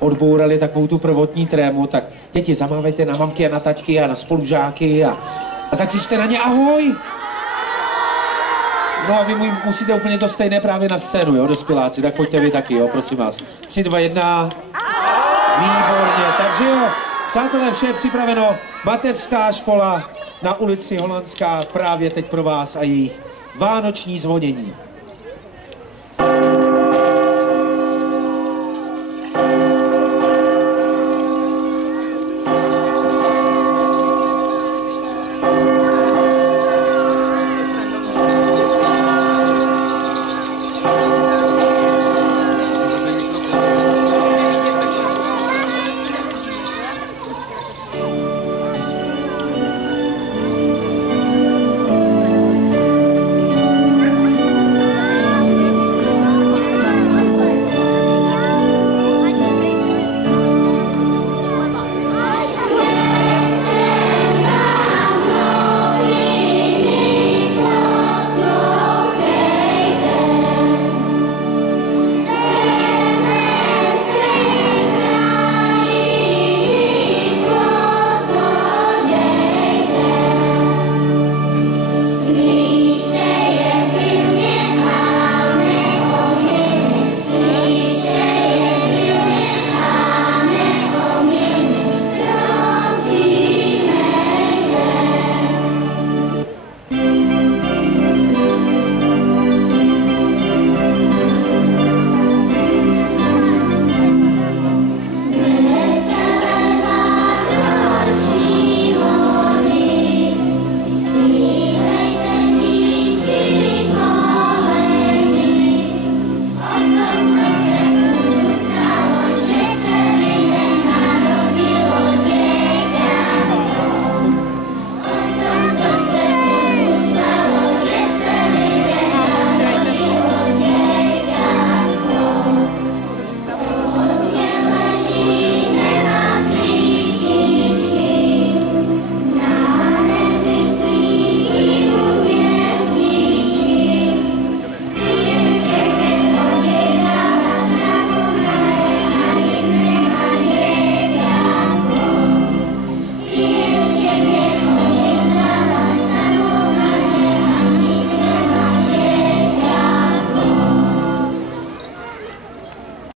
odbourali takovou tu prvotní trému, tak děti, zamávejte na mamky a na taťky a na spolužáky a zakřičte na ně ahoj! No a vy musíte úplně to stejné právě na scénu, jo, dospěláci, tak pojďte vy taky, jo, prosím vás. 3, 2, 1. Výborně, takže jo, přátelé, vše je připraveno. Mateřská škola na ulici Holandská právě teď pro vás a jejich vánoční zvonění.